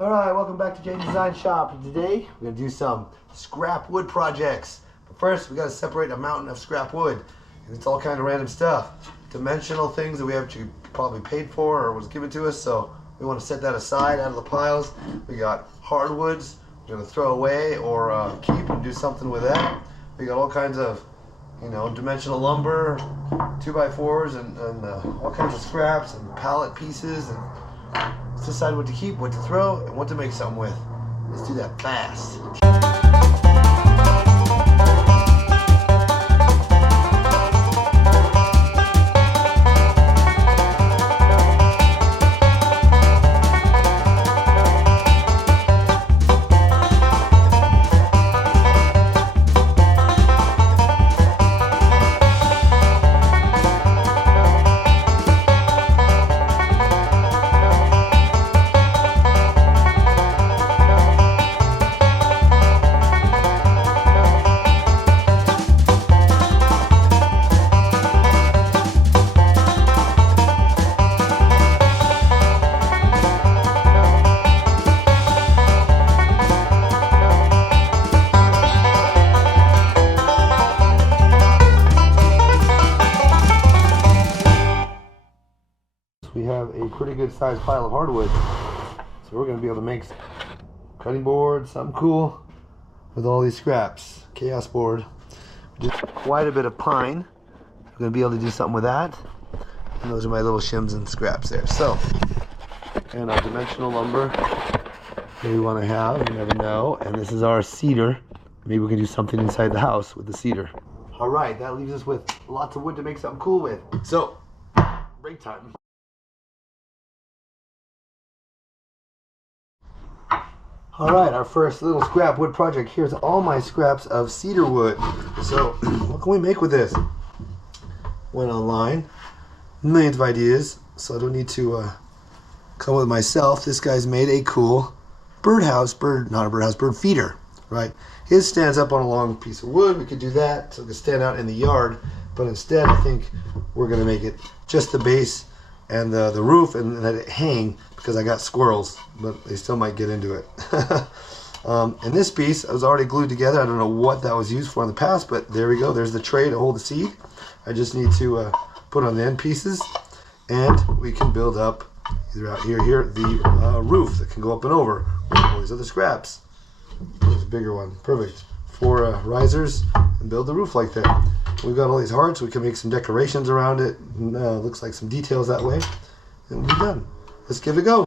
Alright, welcome back to James Design Shop. Today we're going to do some scrap wood projects. But first we got to separate a mountain of scrap wood. And it's all kind of random stuff. Dimensional things that we actually probably paid for or was given to us, so we want to set that aside out of the piles. We got hardwoods we're going to throw away or keep and do something with that. We got all kinds of, you know, dimensional lumber, 2x4s and all kinds of scraps and pallet pieces, and let's decide what to keep, what to throw, and what to make something with. Let's do that fast. We have a pretty good sized pile of hardwood, so we're going to be able to make cutting board, something cool with all these scraps. Chaos board. We did quite a bit of pine. We're going to be able to do something with that, and those are my little shims and scraps there. So, and our dimensional lumber that we want to have, you never know, and this is our cedar. Maybe we can do something inside the house with the cedar. Alright, that leaves us with lots of wood to make something cool with. So, break time. Alright, our first little scrap wood project. Here's all my scraps of cedar wood. So, what can we make with this? Went online, millions of ideas, so I don't need to come up with myself. This guy's made a cool bird feeder, right? His stands up on a long piece of wood. We could do that, so it could stand out in the yard, but instead I think we're going to make it just the base and the roof, and let it hang, because I got squirrels, but they still might get into it. And this piece was already glued together. I don't know what that was used for in the past, but there we go. There's the tray to hold the seed. I just need to put on the end pieces, and we can build up either out here the roof that can go up and over. These are the scraps. There's a bigger one. Perfect. 4 risers, and build the roof like that. We've got all these hearts. We can make some decorations around it. Looks like some details that way, and we'll be done. Let's give it a go.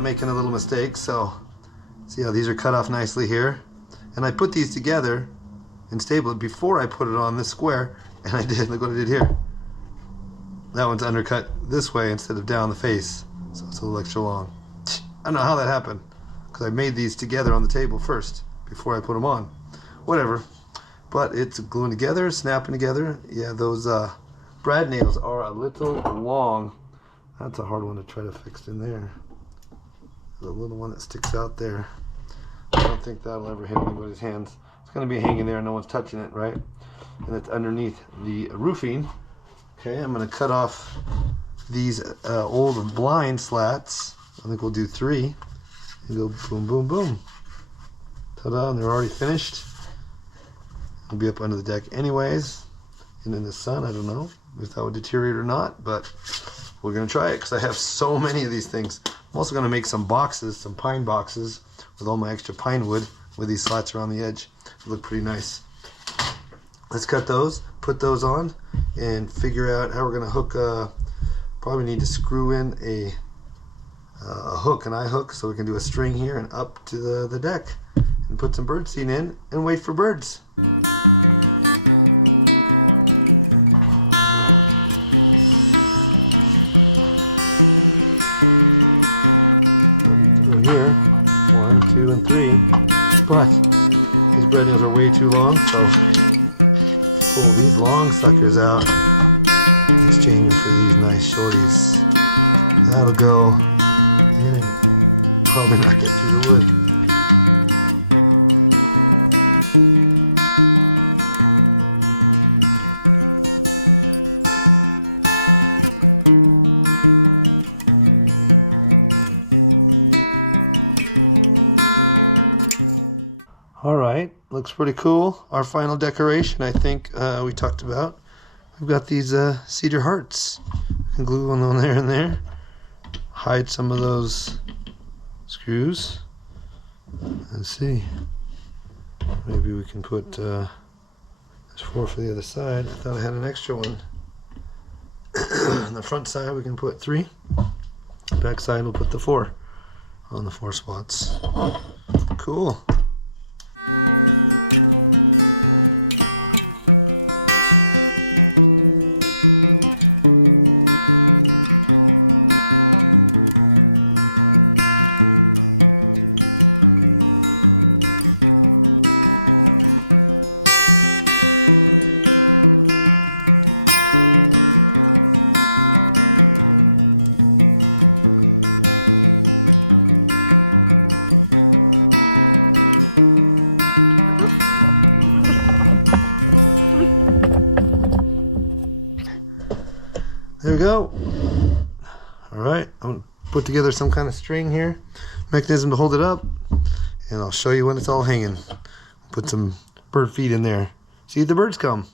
Making a little mistake, so see how these are cut off nicely here, and I put these together and stapled it before I put it on this square, and I did, look what I did here. That one's undercut this way instead of down the face, so it's a little extra long. I don't know how that happened, because I made these together on the table first before I put them on. whatever. But it's gluing together, snapping together. Yeah, those brad nails are a little long. That's a hard one to try to fix in there. The little one that sticks out there. I don't think that'll ever hit anybody's hands. It's going to be hanging there, no one's touching it, right? And it's underneath the roofing. Okay, I'm going to cut off these old blind slats. I think we'll do 3. And go boom, boom, boom. Ta-da, and they're already finished. They'll be up under the deck anyways. And in the sun, I don't know if that would deteriorate or not, but we're going to try it because I have so many of these things. I'm also going to make some boxes, some pine boxes with all my extra pine wood with these slats around the edge. They look pretty nice. Let's cut those, put those on, and figure out how we're going to hook. Probably need to screw in a hook, an eye hook, so we can do a string here and up to the deck, and put some bird seed in and wait for birds. Way too long, so pull these long suckers out, exchange them for these nice shorties. That'll go in and probably not get through the wood. Alright, looks pretty cool. Our final decoration, I think we talked about. We've got these cedar hearts. We can glue one on there and there. Hide some of those screws. Let's see. Maybe we can put, there's 4 for the other side. I thought I had an extra one. On the front side we can put 3. Back side we'll put the 4 on the 4 spots. Cool. There we go. Alright, I'm going to put together some kind of string here, mechanism to hold it up, and I'll show you when it's all hanging. Put some bird feed in there. See if the birds come.